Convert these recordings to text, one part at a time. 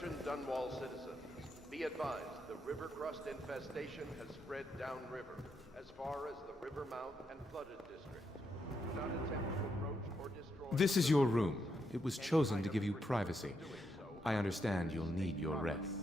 Attention Dunwall citizens. Be advised, the river crust infestation has spread downriver, as far as the river mouth and flooded district. Do not attempt to approach or destroy... This is your room. It was chosen to give you privacy. I understand you'll need your rest.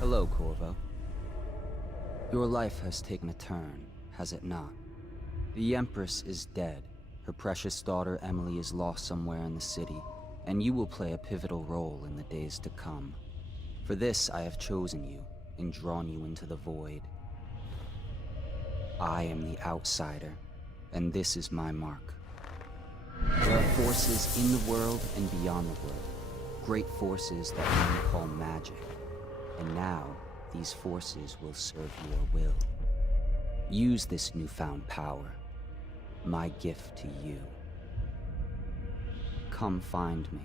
Hello, Corvo. Your life has taken a turn, has it not? The Empress is dead. Her precious daughter Emily is lost somewhere in the city, and you will play a pivotal role in the days to come. For this, I have chosen you and drawn you into the void. I am the outsider, and this is my mark. There are forces in the world and beyond the world, great forces that men call magic. And now, these forces will serve your will. Use this newfound power, my gift to you. Come find me.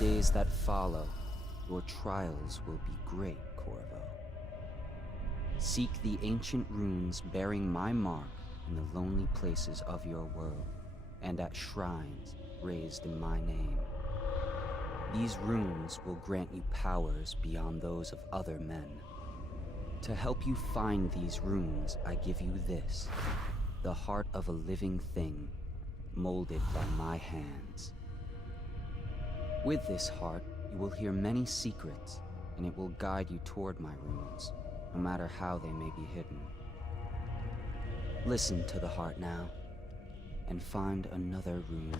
Days that follow, your trials will be great, Corvo. Seek the ancient runes bearing my mark in the lonely places of your world, and at shrines raised in my name. These runes will grant you powers beyond those of other men. To help you find these runes, I give you this, the heart of a living thing, molded by my hands. With this heart, you will hear many secrets, and it will guide you toward my runes, no matter how they may be hidden. Listen to the heart now, and find another rune.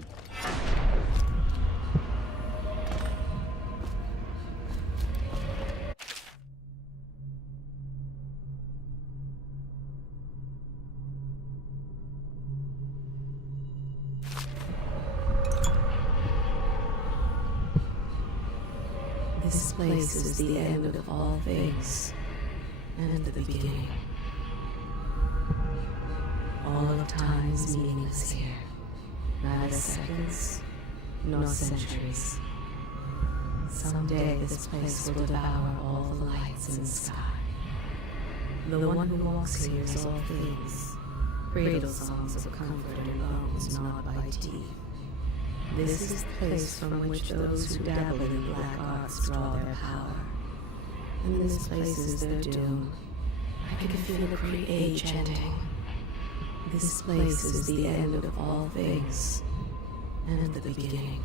This place is the end of all things, and the beginning. All of time is meaningless here. Neither seconds, nor centuries. Someday this place will devour all the lights in the sky. The one who walks here is all things. Cradle songs of comfort and bones gnawed by teeth. This is the place from which those who dabble in black arts draw their power. And this place is their doom. I can feel a great age ending. This place is the end of all things, and the beginning.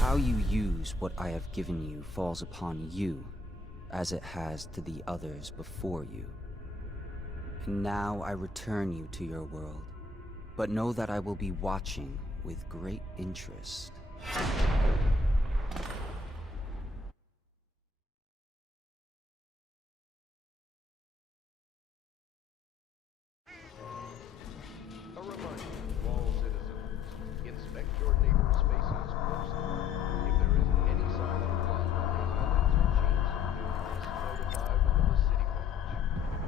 How you use what I have given you falls upon you, as it has to the others before you. And now I return you to your world, but know that I will be watching with great interest. A reminder to all citizens, inspect your neighbor's spaces closely. If there is any sign of blood on your buildings or cheats, you must notify one of the city watch.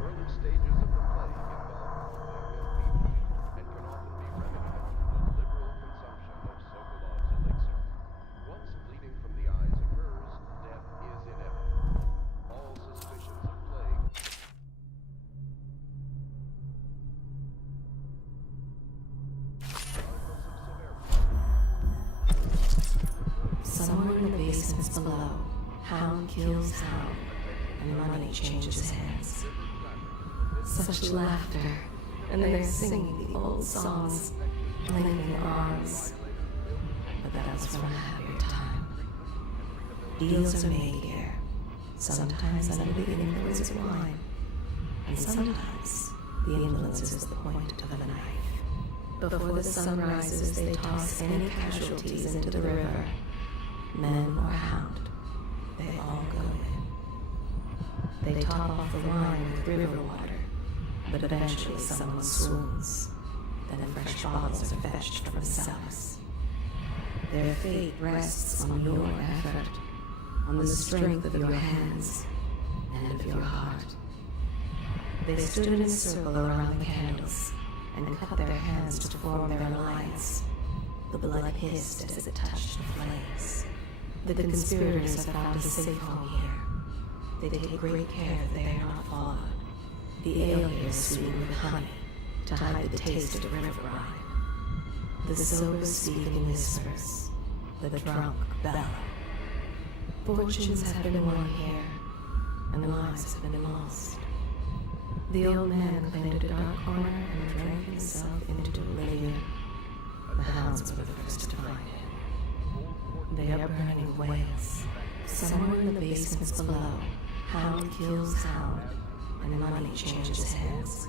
Early stages of the plague involve falling and fever, and can often be remedied through the liberal consumption of Sokolov's elixir. Once bleeding from the eyes occurs, death is inevitable. All suspicions of plague Somewhere in the basements below, hound kills hound, and money changes hands. Such laughter, and they're singing the old songs, linking arms. But that was from a happier time. Deals are made here, sometimes under the influence of wine, and sometimes the influence is the point of a knife. Before the sun rises, they toss any casualties into the river. Men or hound, they all go in. They top off the wine with river water, but eventually someone swoons. Then fresh bottles are fetched from the cellars. Their fate rests on your effort, on the strength of your hands and of your heart. They stood in a circle around the candles and cut their hands to form their alliance. The blood hissed as it touched the flames. The conspirators have found a safe home here. They take great care that they are not followed. The ale is sweetened with honey to hide the taste of the river ride. The sober speak in whispers. The drunk bellow. Fortunes have been won here, and lives have been lost. The old man claimed a dark corner and drank himself into oblivion. The hounds were the first to find him. They are burning whales. Somewhere in the basements below, hound kills hound, and money changes hands.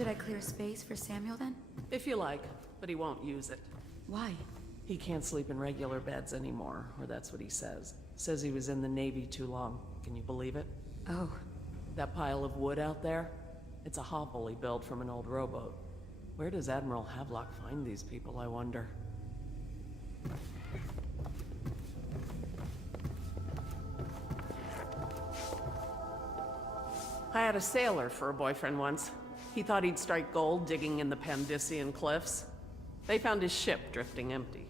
Should I clear space for Samuel then? If you like, but he won't use it. Why? He can't sleep in regular beds anymore, or that's what he says. Says he was in the Navy too long. Can you believe it? Oh, That pile of wood out there? It's a hovel he built from an old rowboat. Where does Admiral Havelock find these people, I wonder? I had a sailor for a boyfriend once. He thought he'd strike gold digging in the Pandician cliffs. They found his ship drifting empty.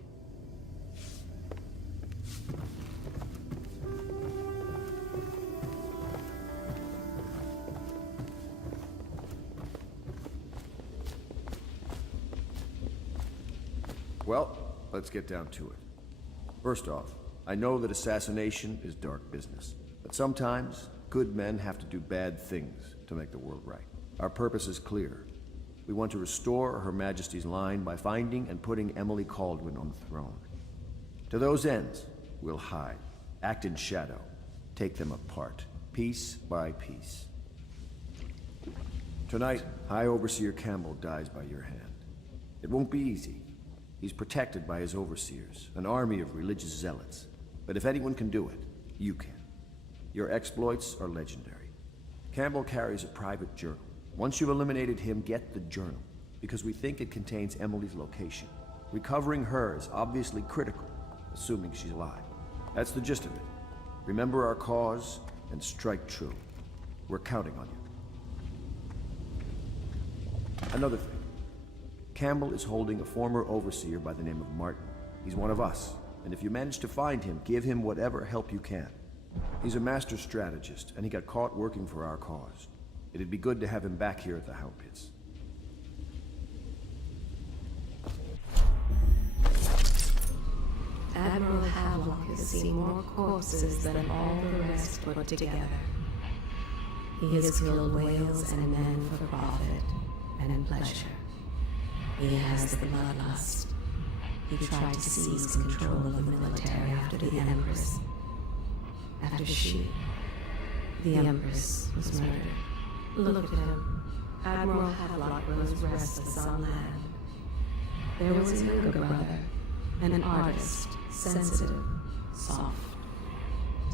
Well, let's get down to it. First off, I know that assassination is dark business, but sometimes good men have to do bad things to make the world right. Our purpose is clear. We want to restore Her Majesty's line by finding and putting Emily Kaldwin on the throne. To those ends, we'll hide, act in shadow, take them apart, piece by piece. Tonight, High Overseer Campbell dies by your hand. It won't be easy. He's protected by his overseers, an army of religious zealots. But if anyone can do it, you can. Your exploits are legendary. Campbell carries a private journal. Once you've eliminated him, get the journal, because we think it contains Emily's location. Recovering her is obviously critical, assuming she's alive. That's the gist of it. Remember our cause, and strike true. We're counting on you. Another thing. Campbell is holding a former overseer by the name of Martin. He's one of us, and if you manage to find him, give him whatever help you can. He's a master strategist, and he got caught working for our cause. It'd be good to have him back here at the Hound Pits. Admiral Havelock has seen more corpses than all the rest put together. He has killed whales and men for profit and pleasure. He has the bloodlust. He tried to seize control of the military after the Empress. After she, the Empress, was murdered. Look at him. Admiral Havelock grows restless on land. There was a younger brother, an artist, sensitive, soft,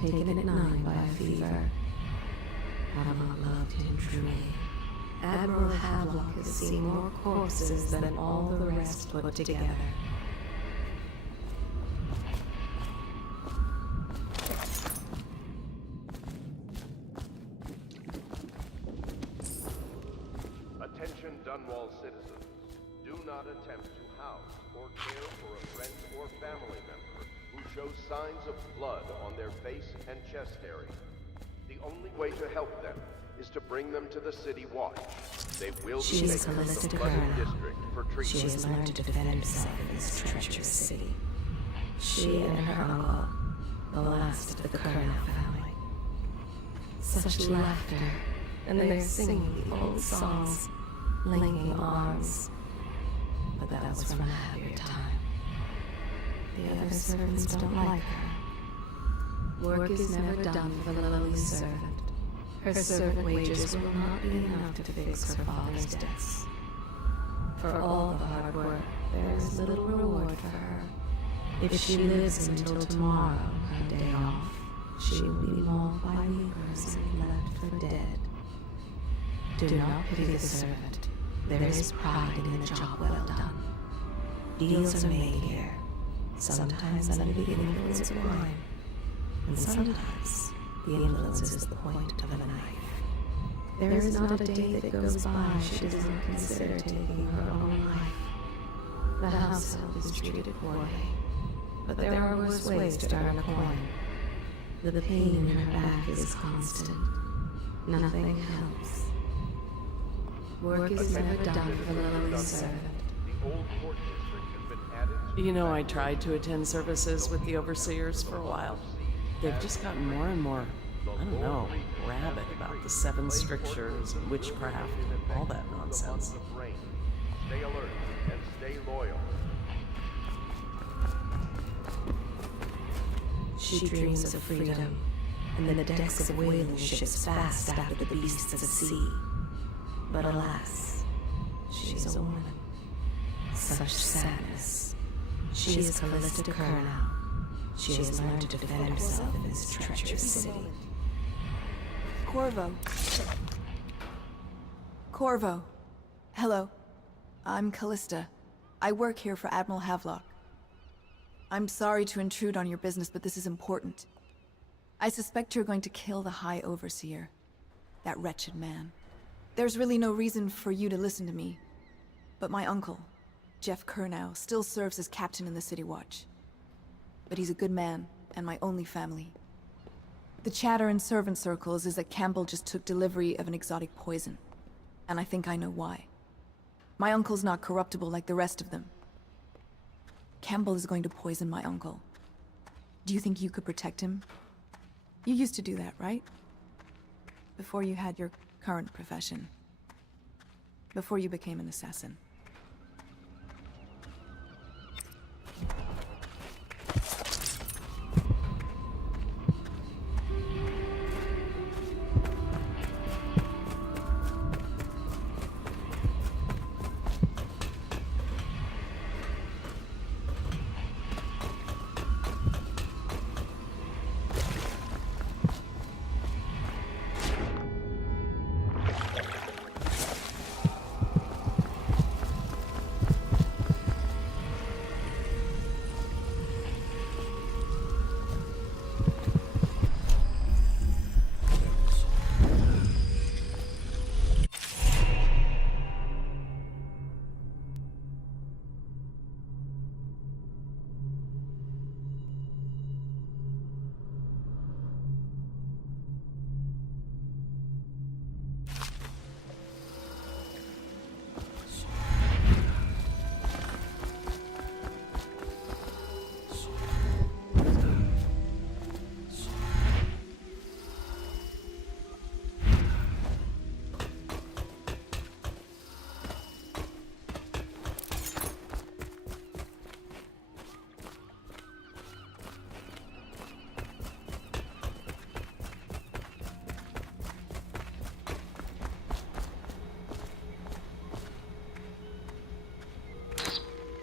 taken at 9 by a fever. Havelock loved him truly. Admiral Havelock has seen more corpses than all the rest put together. Attention Dunwall citizens. Do not attempt to house or care for a friend or family member who shows signs of blood on their face and chest area. The only way to help them is to bring them to the City Watch. They will She be is taken to Calista the Flooded Colonel. District for She treatment. has learned to defend himself in this treacherous city. She and her uncle, the last of the Colonel family. Such laughter, and they're singing the old songs, linking arms. But that was from a happier time. The other servants don't like her. Work is never done for the lowly servant. Her servant wages will not be enough to fix her father's debts. For all the hard work, there is little reward for her. If she lives until tomorrow, her day off, she will be mauled by weepers and left for dead. Do not pity the servant. There is pride in the job well done. Deals are made here, sometimes under the influence of wine, and sometimes the influence is the point of a knife. There is not a day that goes by she does not consider taking her own life. The household is treated poorly, but there are worse ways to earn a coin. The pain in her back is constant. Nothing helps. Work is never done for the lowly servant. The old court district has been added to You know, I tried to attend services with the overseers for a while. They've just gotten more and more, I don't know, rabid about the 7 strictures and witchcraft and all that nonsense. Stay alert and stay loyal. She dreams of freedom, and the decks of whaling ships fast after the beasts of the sea. But alas, she's a woman. Such sadness. She is Callista Kurnow. She has learned to defend herself in this treacherous city. Corvo. Corvo. Hello. I'm Callista. I work here for Admiral Havelock. I'm sorry to intrude on your business, but this is important. I suspect you're going to kill the High Overseer. That wretched man. There's really no reason for you to listen to me. But my uncle, Jeff Kurnow, still serves as captain in the City Watch. But he's a good man, and my only family. The chatter in servant circles is that Campbell just took delivery of an exotic poison. And I think I know why. My uncle's not corruptible like the rest of them. Campbell is going to poison my uncle. Do you think you could protect him? You used to do that, right? Before you had your current profession. Before you became an assassin.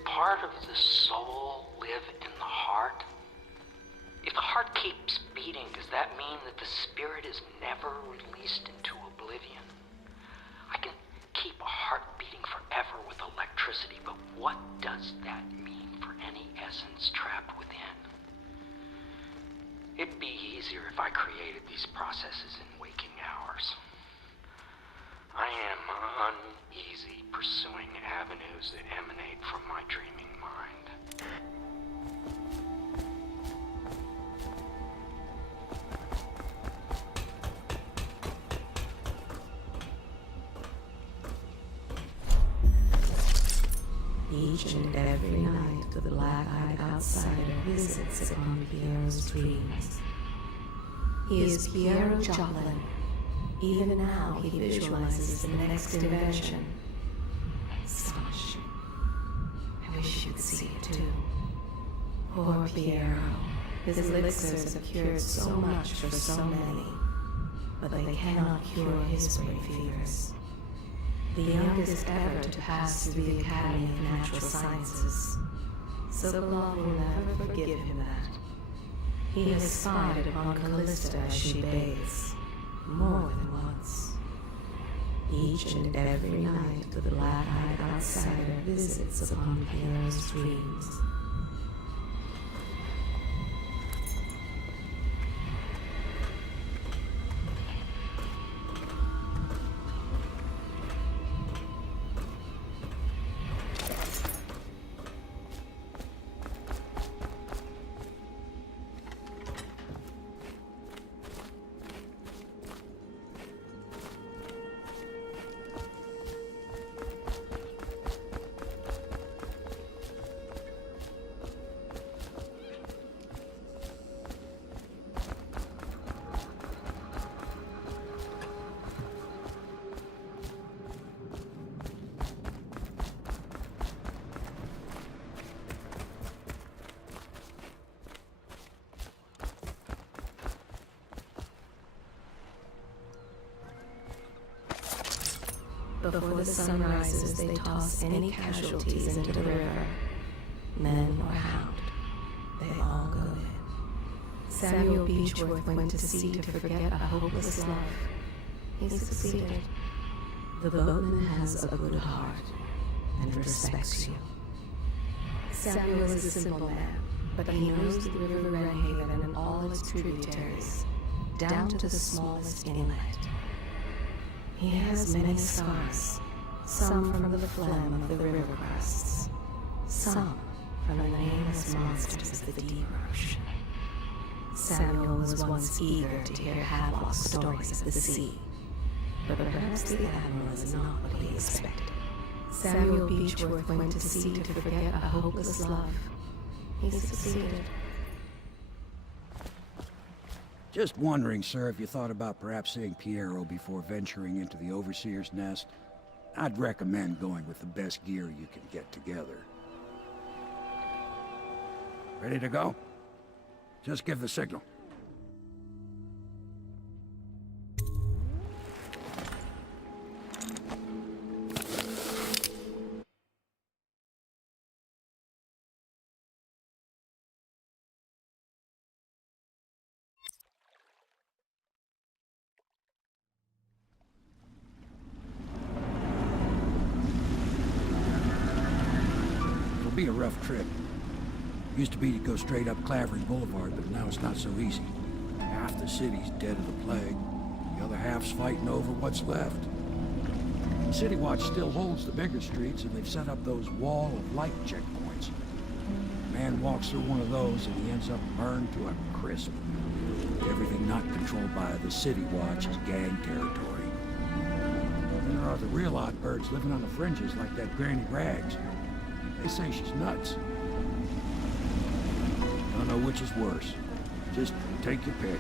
Part of the soul live in the heart? If the heart keeps beating, does that mean that the spirit is never released into oblivion? I can keep a heart beating forever with electricity, but what does that mean for any essence trapped within? It'd be easier if I created these processes in waking hours. I am uneasy pursuing avenues that emanate from my dreaming mind. Each and every night, the black-eyed outsider visits upon Piero's dreams. He is Piero Joplin. Even now, he visualizes the next invention. Astonishing. I wish you could see it too. Poor Piero. His elixirs have cured so much for so many, but they cannot cure his brain fevers. The youngest ever to pass through the Academy of Natural Sciences. Sokolov will never forgive him that. He has spied upon Callista as she bathes, more than once. Each and every night, the black-eyed outsider visits upon Piero's dreams. Before the sun rises, they toss any casualties into the river. Men or hound, they all go in. Samuel Beechworth went to sea to forget a hopeless love. He succeeded. The boatman has a good heart and respects you. Samuel is a simple man, but he knows the River Redhaven and all its tributaries, down to the smallest inlet. He has many scars, some from the phlegm of the river crusts, some from the nameless monsters of the deep ocean. Samuel was once eager to hear Havelock's stories of the sea, but perhaps the Admiral is not what he expected. Samuel Beechworth went to sea to forget a hopeless love. He succeeded. Just wondering, sir, if you thought about perhaps seeing Piero before venturing into the Overseer's nest. I'd recommend going with the best gear you can get together. Ready to go? Just give the signal. It'll be a rough trip. Used to be to go straight up Clavering Boulevard, but now it's not so easy. Half the city's dead of the plague. The other half's fighting over what's left. City Watch still holds the bigger streets, and they've set up those wall of light checkpoints. A man walks through one of those, and he ends up burned to a crisp. Everything not controlled by the City Watch is gang territory. Then there are the real odd birds living on the fringes, like that Granny Rags. They say she's nuts. Don't know which is worse. Just take your pick.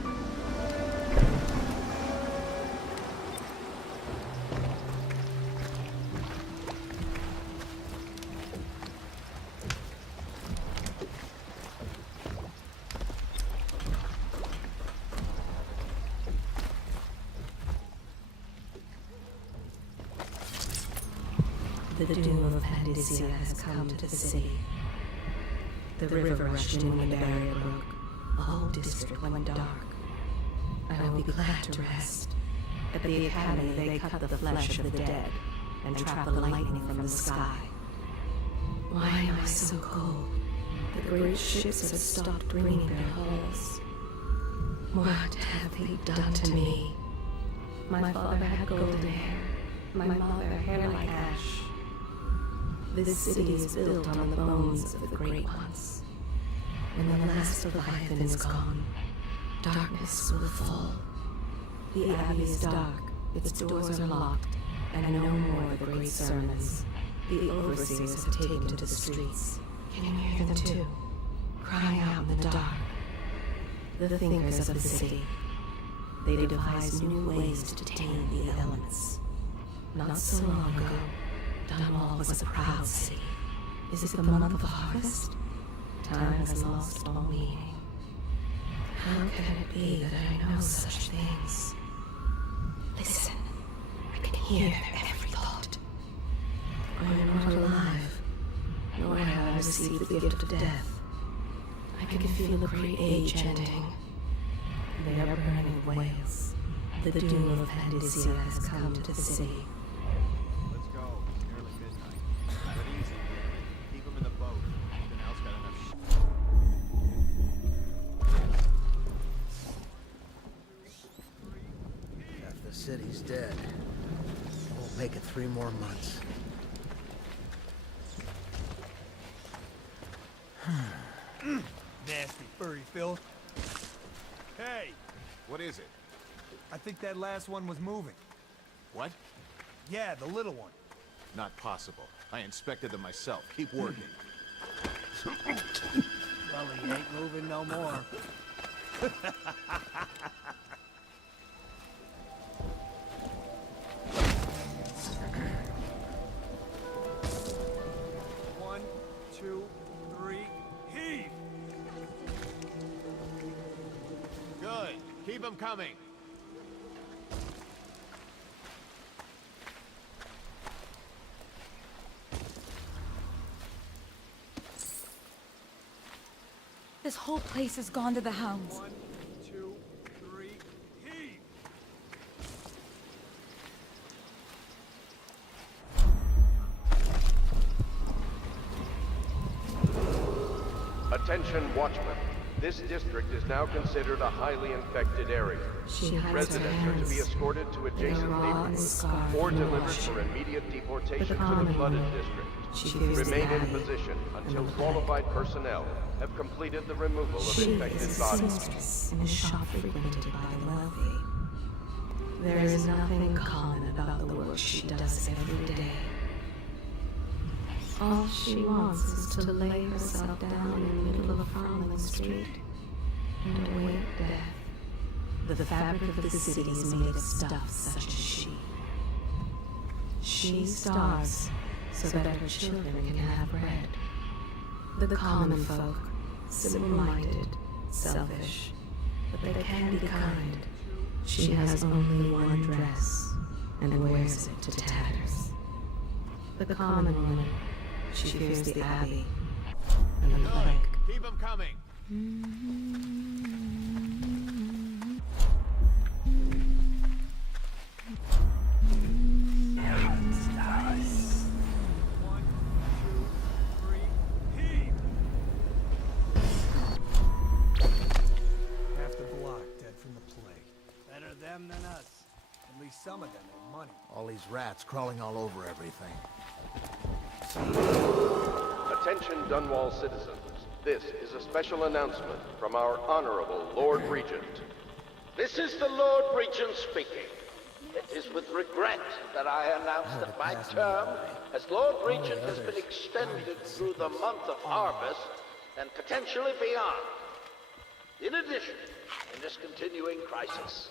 The doom of Pandysia has come to the city. The river rushed in when the barrier broke. The whole district went dark. I will be glad to rest. At the Academy, they cut the flesh of the dead and trap the lightning from the sky. Why am I so cold? The great ships have stopped bringing their hulls. What have they done to me? My father had golden hair. My mother hair like ash. This city is built on the bones of the great ones. When the last Leviathan is gone, darkness will fall. The Abbey is dark, its doors are locked, and no more the great sermons. The overseers have taken to the streets. Can you hear them too? Crying out in the dark. The thinkers of the city. They devise new ways to tame the elements. Not so long ago, Dunwall was a proud city. Is it the month of harvest? Time has lost all meaning. How can it be that I know such things? Listen, I can hear their every thought. I am not alive, nor have I received the gift of death. I can feel a great age ending. They are burning whales. The doom of Pandysia has come to the city. Let's go. It's nearly midnight. But easy, damn it. Keep them in the boat. Canal's got enough Half the city's dead. Won't make it 3 more months. Nasty furry filth. Hey! What is it? I think that last one was moving. What? Yeah, the little one. Not possible. I inspected them myself. Keep working. Well, he ain't moving no more. One, two, three, heave! Good. Keep them coming. This whole place has gone to the hounds. 1, 2, 3, heave! Attention, Watchmen. This district is now considered a highly infected area. She hides her Residents are to be hands. escorted to They are adjacent raw and neighborhoods scarred or from delivered washing. for immediate deportation to the common flooded woman, district. she fears the Remain in Abbey position until and the qualified personnel have completed the removal of She infected is a bodies. seamstress in a shop frequented by the wealthy. There is nothing common about the work she does every day. All she wants is to lay herself down in the middle of a crawling street and await death. The fabric of the city is made of stuff such as she. She starves so that her children can have bread. The common folk, simple-minded, selfish, but they can be kind. She has only one dress and wears it to tatters. The common woman, she fears the Abbey and the plague. Keep them coming. One, two, three, heave! Half the block dead from the plague. Better them than us. At least some of them had money. All these rats crawling all over everything. Attention, Dunwall citizens. This is a special announcement from our Honorable Lord Regent. This is the Lord Regent speaking. It is with regret that I announce that my term as Lord Regent has been extended through the month of harvest and potentially beyond. In addition, in this continuing crisis,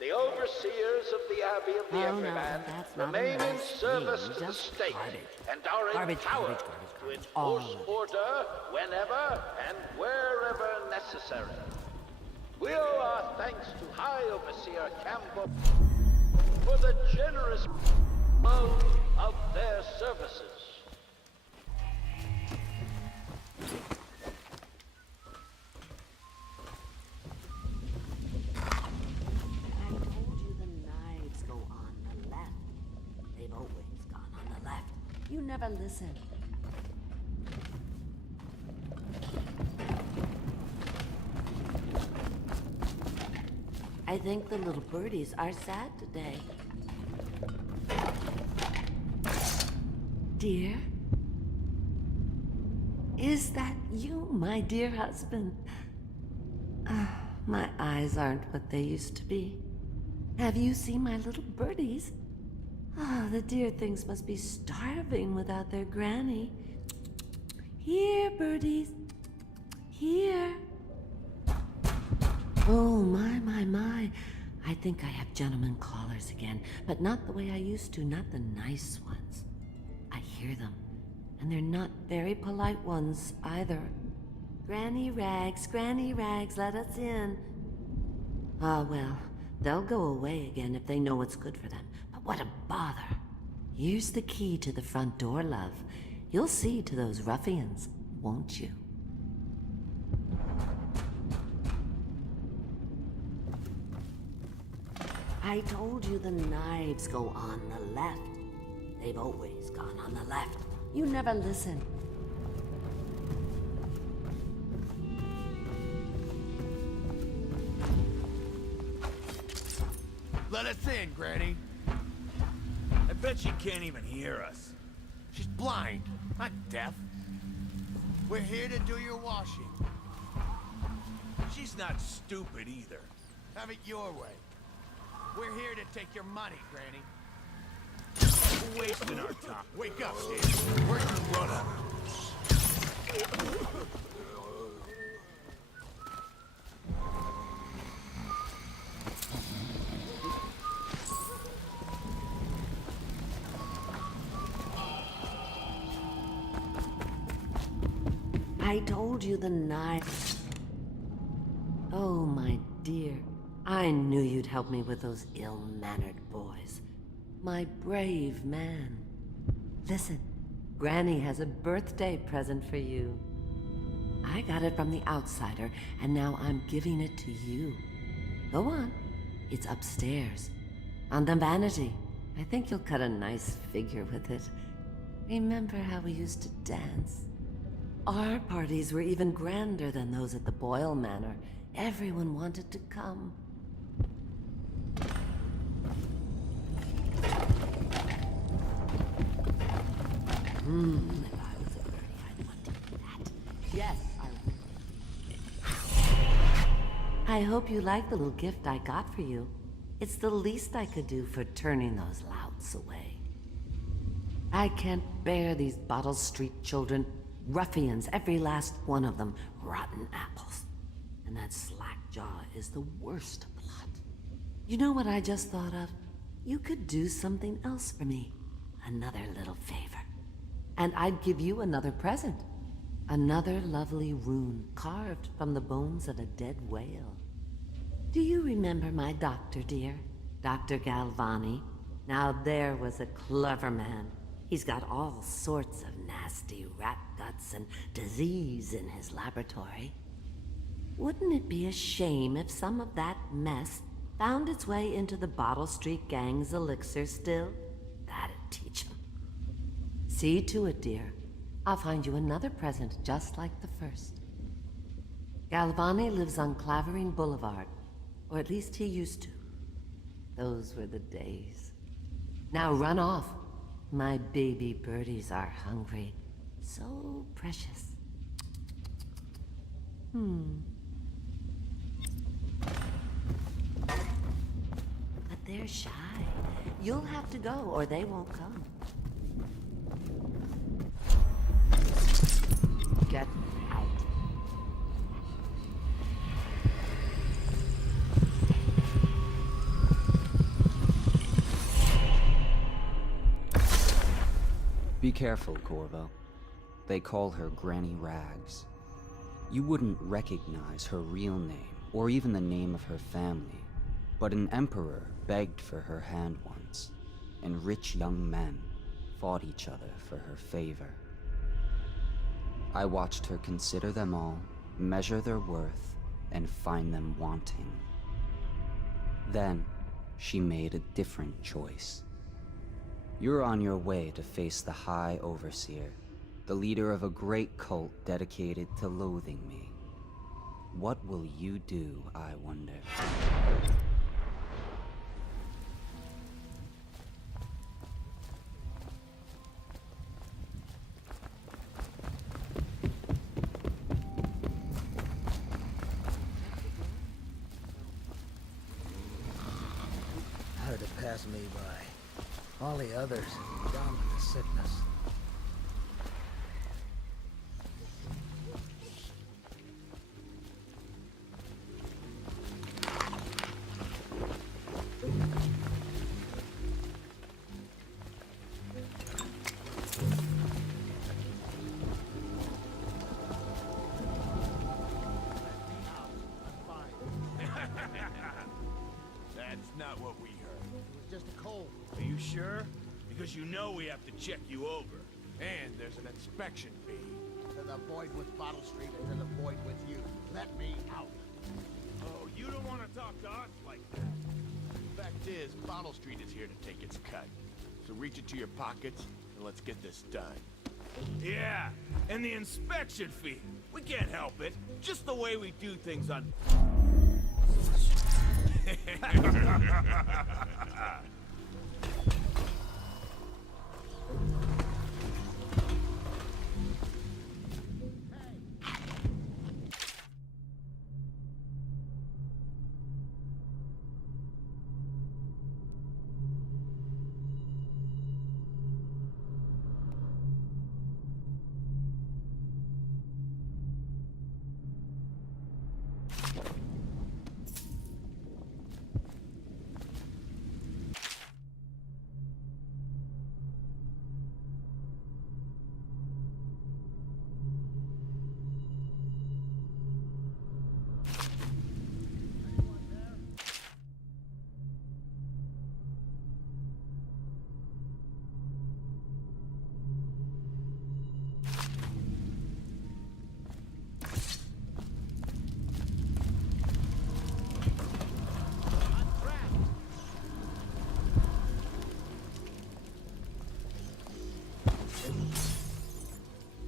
the overseers of the Abbey of the Everyman remain in service to the state and are empowered to enforce order whenever and wherever necessary. We owe our thanks to High Overseer Campbell for the generous loan of their services. I told you the knives go on the left. They've always gone on the left. You never listen. I think the little birdies are sad today. Dear? Is that you, my dear husband? My eyes aren't what they used to be. Have you seen my little birdies? The dear things must be starving without their granny. Here, birdies. Here. Oh, my. I think I have gentlemen callers again, but not the way I used to, not the nice ones. I hear them, and they're not very polite ones either. Granny Rags, let us in. Ah, well, they'll go away again if they know what's good for them. But what a bother. Here's the key to the front door, love. You'll see to those ruffians, won't you? I told you the knives go on the left. They've always gone on the left. You never listen. Let us in, Granny. I bet she can't even hear us. She's blind, not deaf. We're here to do your washing. She's not stupid either. Have it your way. We're here to take your money, Granny. We're wasting our time. Wake up, Steve. Where'd you run up? I told you the knife. Oh, my dear. I knew you'd help me with those ill-mannered boys. My brave man. Listen, Granny has a birthday present for you. I got it from the outsider, and now I'm giving it to you. Go on. It's upstairs. On the vanity. I think you'll cut a nice figure with it. Remember how we used to dance? Our parties were even grander than those at the Boyle Manor. Everyone wanted to come. If I was a birdie, I'd want to do that. Yes, I hope you like the little gift I got for you. It's the least I could do for turning those louts away. I can't bear these Bottle Street children. Ruffians, every last one of them. Rotten apples. And that slack-jaw is the worst lot. You know what I just thought of? You could do something else for me. Another little favor. And I'd give you another present. Another lovely rune carved from the bones of a dead whale. Do you remember my doctor, dear? Dr. Galvani? Now there was a clever man. He's got all sorts of nasty rat guts and disease in his laboratory. Wouldn't it be a shame if some of that mess found its way into the Bottle Street Gang's elixir still? That'd teach him. See to it, dear. I'll find you another present just like the first. Galvani lives on Clavering Boulevard, or at least he used to. Those were the days. Now run off. My baby birdies are hungry. So precious. But they're shy. You'll have to go, or they won't come. Get out. Be careful, Corvo. They call her Granny Rags. You wouldn't recognize her real name, or even the name of her family, but an emperor begged for her hand once, and rich young men fought each other for her favor. I watched her consider them all, measure their worth, and find them wanting. Then, she made a different choice. You're on your way to face the High Overseer, the leader of a great cult dedicated to loathing me. What will you do, I wonder? How did it pass me by? All the others, down with the sickness. That's not what we heard. It was just a cold. Are you sure? Because you know we have to check you over. And there's an inspection fee. To the void with Bottle Street and to the void with you. Let me out. Oh, you don't want to talk to us like that. Fact is, Bottle Street is here to take its cut. So reach into your pockets and let's get this done. Yeah, and the inspection fee. We can't help it. Just the way we do things on...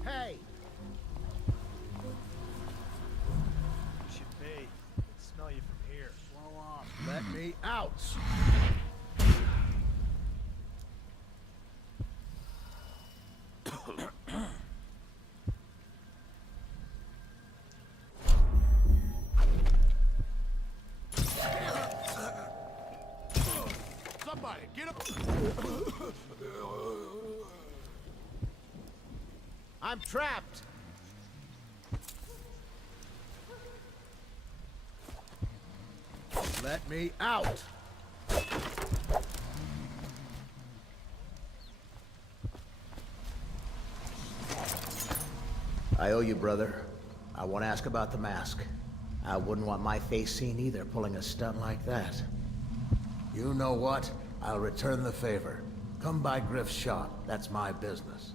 Hey! You should bathe. I can smell you from here. Slow off. Let me out! Somebody, get up! I'm trapped! Let me out! I owe you, brother. I won't ask about the mask. I wouldn't want my face seen either, pulling a stunt like that. You know what? I'll return the favor. Come by Griff's shop. That's my business.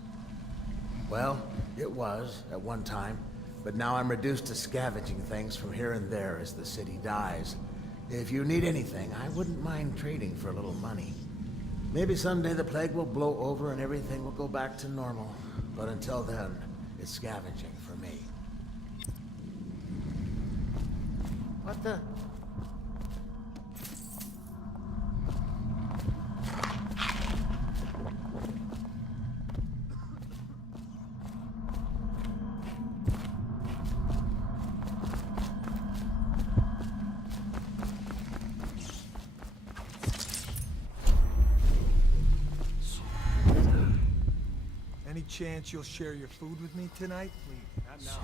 Well, it was, at one time, but now I'm reduced to scavenging things from here and there as the city dies. If you need anything, I wouldn't mind trading for a little money. Maybe someday the plague will blow over and everything will go back to normal. But until then, it's scavenging for me. What the? Any chance you'll share your food with me tonight? Please, not now.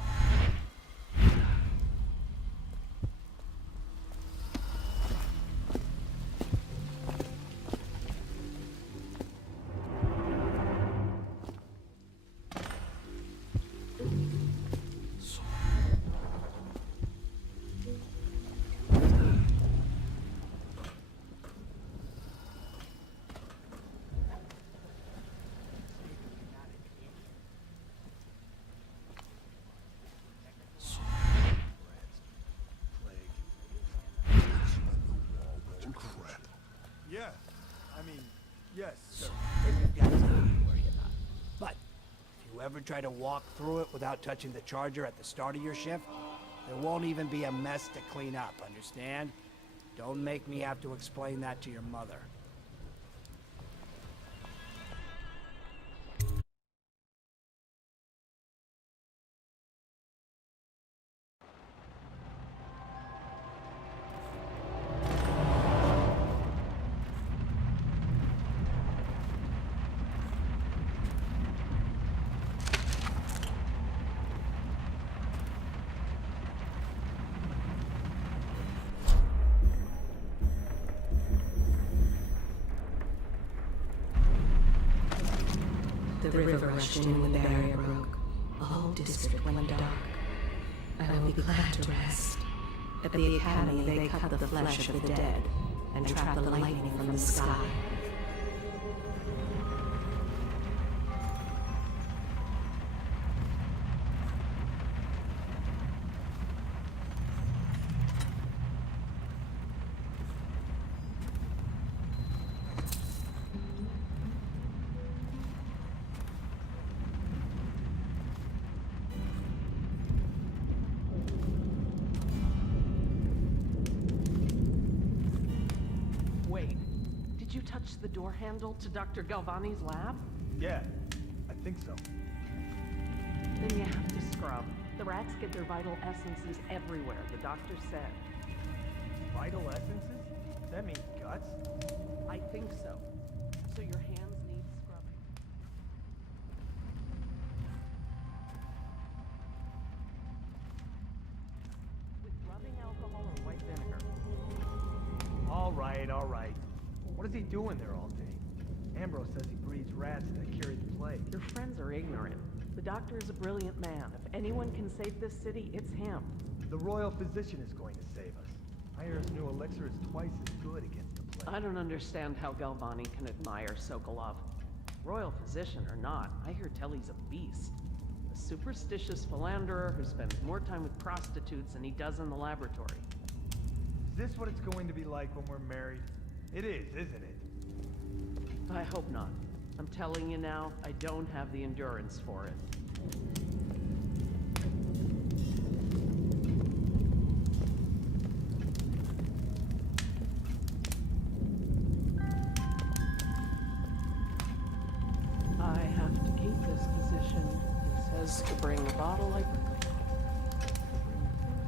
Yeah, I mean, yes, sir. Then you've got something to worry about. But if you ever try to walk through it without touching the charger at the start of your shift, there won't even be a mess to clean up, understand? Don't make me have to explain that to your mother. The river rushed in when the barrier broke. The whole district went dark. I will be glad to rest. At the academy, they cut the flesh of the dead and trap the lightning from the sky. Wait, did you touch the door handle to Dr. Galvani's lab? Yeah, I think so. Then you have to scrub. The rats get their vital essences everywhere, the doctor said. Vital essences? Does that mean guts? I think so. So your hands need scrubbing. With rubbing alcohol or white vinegar. All right. What is he doing there all day? Ambrose says he breeds rats that carry the plague. Your friends are ignorant. The doctor is a brilliant man. If anyone can save this city, it's him. The royal physician is going to save us. I hear his new elixir is twice as good against the plague. I don't understand how Galvani can admire Sokolov. Royal physician or not, I hear Telly's a beast. A superstitious philanderer who spends more time with prostitutes than he does in the laboratory. Is this what it's going to be like when we're married? It is, isn't it? I hope not. I'm telling you now, I don't have the endurance for it. I have to keep this position. He says to bring a bottle, I bring a bottle.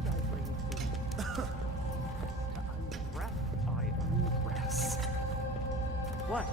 I bring food, I bring food. To unwrap, I unwrap. What?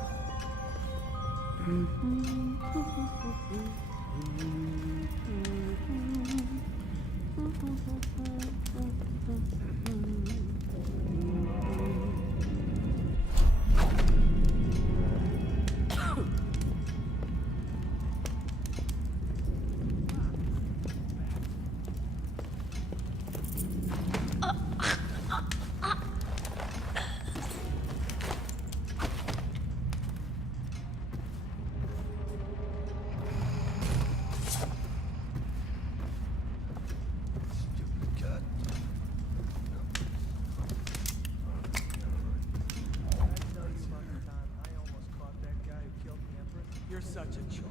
You're such a char.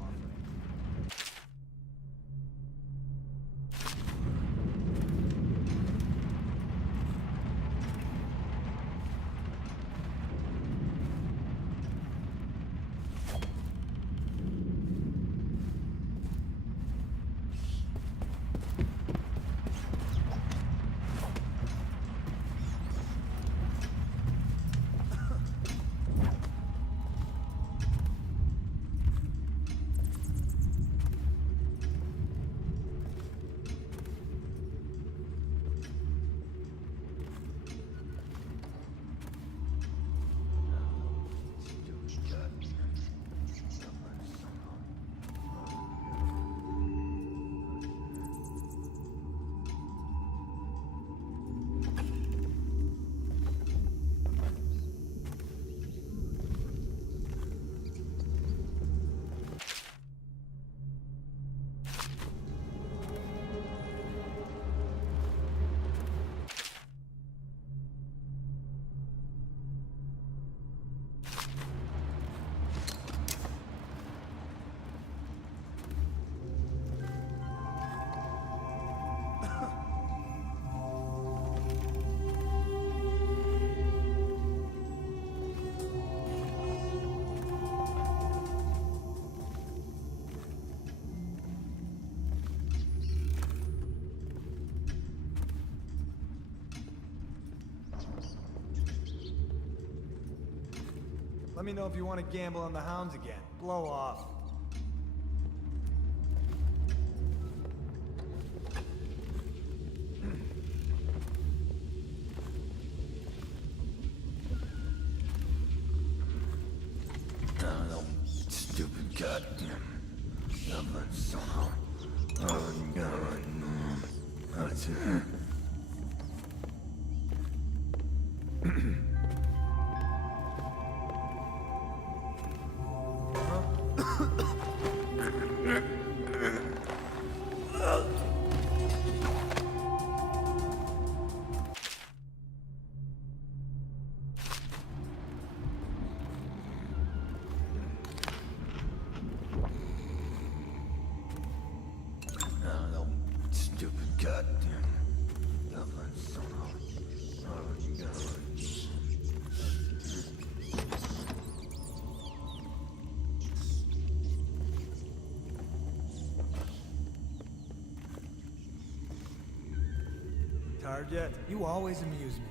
Let me know if you want to gamble on the hounds again. Blow off. Stupid goddamn. Oh, God. That's it. Stupid goddamn. Tired yet? You always amuse me.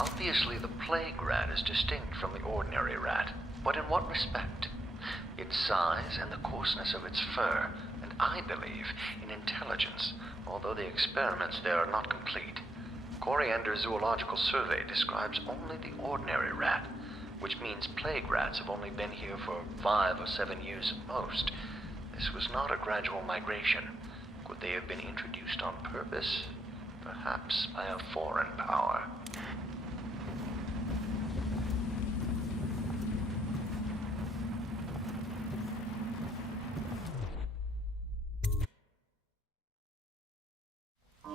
Obviously, the plague rat is distinct from the ordinary rat, but in what respect? Its size and the coarseness of its fur, and I believe in intelligence, although the experiments there are not complete. Coriander's zoological survey describes only the ordinary rat, which means plague rats have only been here for 5 or 7 years at most. This was not a gradual migration. Could they have been introduced on purpose? Perhaps by a foreign power.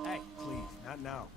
Hey, please, not now.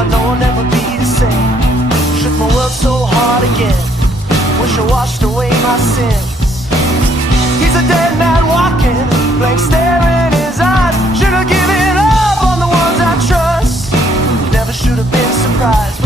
I know I'll never be the same. Shook my world so hard again. Wish I washed away my sins. He's a dead man walking, blank stare in his eyes. Should have given up on the ones I trust. Never should have been surprised.